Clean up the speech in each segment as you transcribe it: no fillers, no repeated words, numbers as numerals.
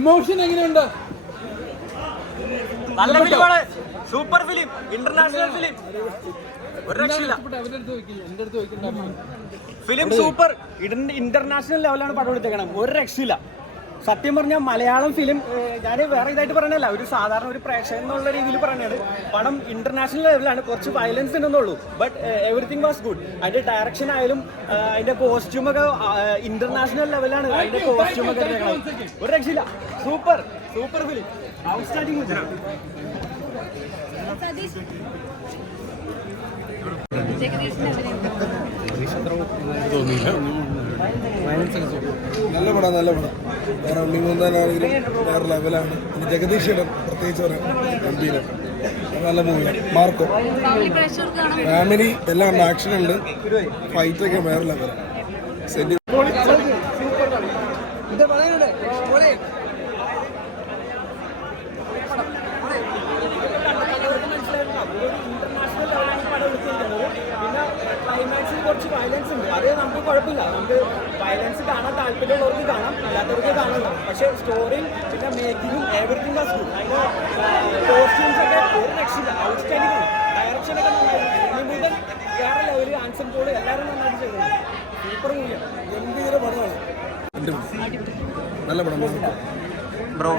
Emotion എങ്ങനെയുണ്ട്? നല്ല ഫിലിമാണ്, സൂപ്പർ ഫിലിം, ഇന്റർനാഷണൽ ഫിലിം, ഒരു രക്ഷയില്ല. ഫിലിം സൂപ്പർ, ഇന്റർനാഷണൽ ലെവലാണ് പടം എടുത്തേക്കണം, ഒരു രക്ഷയില്ല. സത്യം പറഞ്ഞാൽ മലയാളം ഫിലിം ഞാൻ വേറെ ഇതായിട്ട് പറയണല്ല, ഒരു സാധാരണ ഒരു പ്രേക്ഷകൻ എന്നുള്ള രീതിയിൽ പറഞ്ഞത് പടം ഇന്റർനാഷണൽ ലെവലാണ്. കുറച്ച് വയലൻസ് ഉണ്ടെന്നുള്ളൂ, ബട്ട് എവറിത്തിങ് വാസ് ഗുഡ്. അതിന്റെ ഡയറക്ഷൻ ആയാലും അതിന്റെ കോസ്റ്റ്യൂമൊക്കെ ഇന്റർനാഷണൽ ലെവലാണ്. അതിന്റെ കോസ്റ്റ്യൂമൊക്കെ ഒരു രക്ഷയില്ല. Super super film, outstanding. നല്ല പടം, നല്ല പടം. വേറെ ഉണ്ണിമൂന്നാനാണെങ്കിലും വേറെ ലെവലാണ്. പിന്നെ ജഗദീഷ് പ്രത്യേകിച്ച് പറയാം, ഗംഭീരം, നല്ല മൂവിയാണ്. മാർക്കോ ഫാമിലി എല്ലാം ഉണ്ട്, ആക്ഷൻ ഉണ്ട്, ഫൈറ്റൊക്കെ വേറെ ലെവലാണ്. പിന്നെ ക്ലൈമാക്സിൽ കുറച്ച് വയലൻസ് ഉണ്ട്, അത് നമുക്ക് കുഴപ്പമില്ല. നമുക്ക് വയലൻസ് കാണാൻ താല്പര്യമുള്ളവർക്ക് കാണാം, അല്ലാത്തവർക്ക് കാണാം. പക്ഷേ സ്റ്റോറിയും പിന്നെ മേക്കിങ്ങും എവറിത്തിങ് വാസ് ഗുഡ്. അതിൻ്റെ കോസ്റ്റ്യൂംസ് ഒക്കെ ഒരു രക്ഷയില്ല, ഔട്ട്സ്റ്റാൻഡിംഗ് ആണ്. ഡയറക്ഷനൊക്കെ നന്നായി, വേറെ ലെവല്, ആൻസൺ പോള് എല്ലാവരും നന്നായിട്ട് ചെയ്തത്. സൂപ്പർ മൂവിയാണ്, ഗംഭീര പടമാണ്, നല്ല പടം. ബ്രോ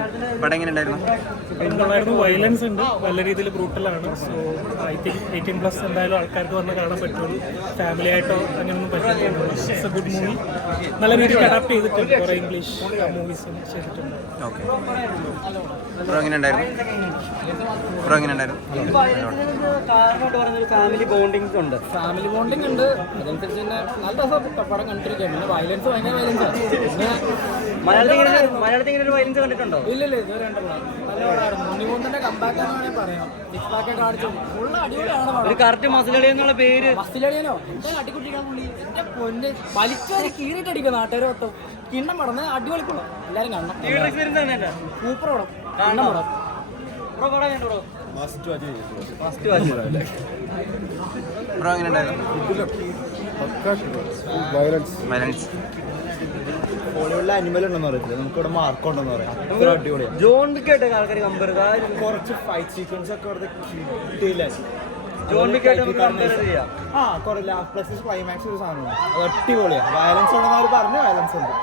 പടം എങ്ങനെ ഉണ്ടായിരുന്നു? വയലൻസ് ഉണ്ട്, നല്ല രീതിയിൽ ബ്രൂട്ടലാണ്. സോ ഐ തിങ്ക് 18+ എന്തായാലും ആൾക്കാർക്ക് വന്ന് കാണാൻ പറ്റുള്ളൂ. ഫാമിലി ആയിട്ടോ അങ്ങനെയൊന്നും പറ്റില്ല. It's A good movie. നല്ല രീതിയിൽ അഡാപ്റ്റ് ചെയ്തിട്ടുണ്ട്, കുറേ ഇംഗ്ലീഷ് മൂവീസും ചെയ്തിട്ടുണ്ട്. ഓക്കെ, ബ്രോ എങ്ങനെ ഉണ്ടായിരുന്നു? ഫാമിലി ബോണ്ടിങ്സ് ഉണ്ട്, ഫാമിലി ബോണ്ടിങ് ഉണ്ട്. അതനുസരിച്ച് തന്നെ നല്ല രസം പടം കണ്ടിരിക്കുകയാണ്. പിന്നെ വയലൻസ് ഭയങ്കര വയലൻസാണ്. പിന്നെ മലയാളത്തിൽ ഇങ്ങനെ ഒരു വയലൻസ് കണ്ടിട്ടുണ്ടോ? ഇല്ലല്ലേ, ഇതുവരെ കണ്ടല്ലോ. നല്ല പടമായിരുന്നു. ഉണ്ണിമൂന്നന്റെ കമ്പാക്ക് ആണെന്ന് പറയാം. സിക്സ് പാക്ക് കാണിച്ചു ഫുള്ള് അടിപൊളിയാണ്. ഒരു കറക്റ്റ് മസിലളി എന്നുള്ള പേര്. മസിലളിയനോ എന്താ അടിക്കുട്ടിക്കാൻ പുള്ളി, എന്റെ പൊന്ന് വലിച്ചൊരു കീറിയിട്ട് അടിക്കും നാട്ടുകാർ മൊത്തം. കിണ്ണം പടം അടിപൊളി പടം, എല്ലാവരും കാണണം. സൂപ്പർ പടം, കിണ്ണം പടം. ബ്രോ എങ്ങനെ ഉണ്ടായിരുന്നു? ബോളിവുഡിലെ അനിമൽ ഉണ്ടെന്ന് പറയത്തില്ല, നമുക്കിവിടെ മാർക്ക് ഉണ്ടെന്ന് പറയാം. ജോൺ വിക്ക് ആയിട്ട് ആൾക്കാർ കമ്പയർ, കുറച്ച് ഫൈറ്റ് സീക്വൻസ് ഒക്കെ അവിടെ കിട്ടിയില്ല. ജോൺ വിക്ക് ആയിട്ട് കമ്പയർ ചെയ്യാം. പ്ലസ് ക്ലൈമാക്സ് ഒരു സാധനമാണ്, അത് അടിപൊളിയാണ്. വയലൻസ് ഉണ്ടെന്ന് അവർ പറഞ്ഞു, വയലൻസ് ഉണ്ട്,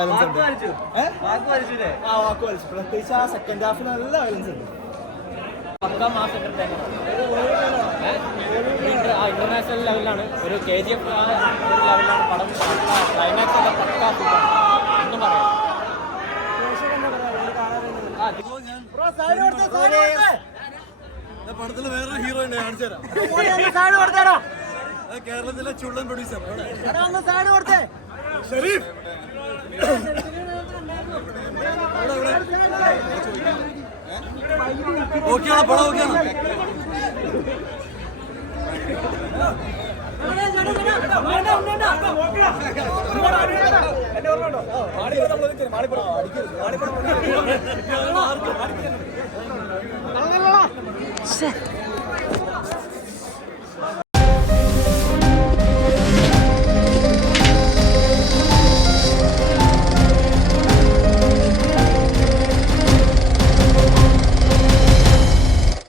വയലൻസ് ഉണ്ട്. വാക്ക് വലിച്ചു, പ്രത്യേകിച്ച് ആ സെക്കൻഡ് ഹാഫിൽ നല്ല വയലൻസ് ഉണ്ട്. ഇന്റർനാഷണൽ ലെവലിലാണ്, ഒരു KGF ലെവലിലാണ് പടം. ക്ലൈമാക്സ് ഒക്കെ പക്കാ ഒന്നും പറയാം. പടത്തില് വേറൊരു ഹീറോയിനെ കാണിച്ചു തരാം. കേരളത്തിലെ ചുള്ളൻ പ്രൊഡ്യൂസർ ഷെരീഫ്. ഓക്കെയാണോ പടം? ഓക്കെയാണോ? എന്റെ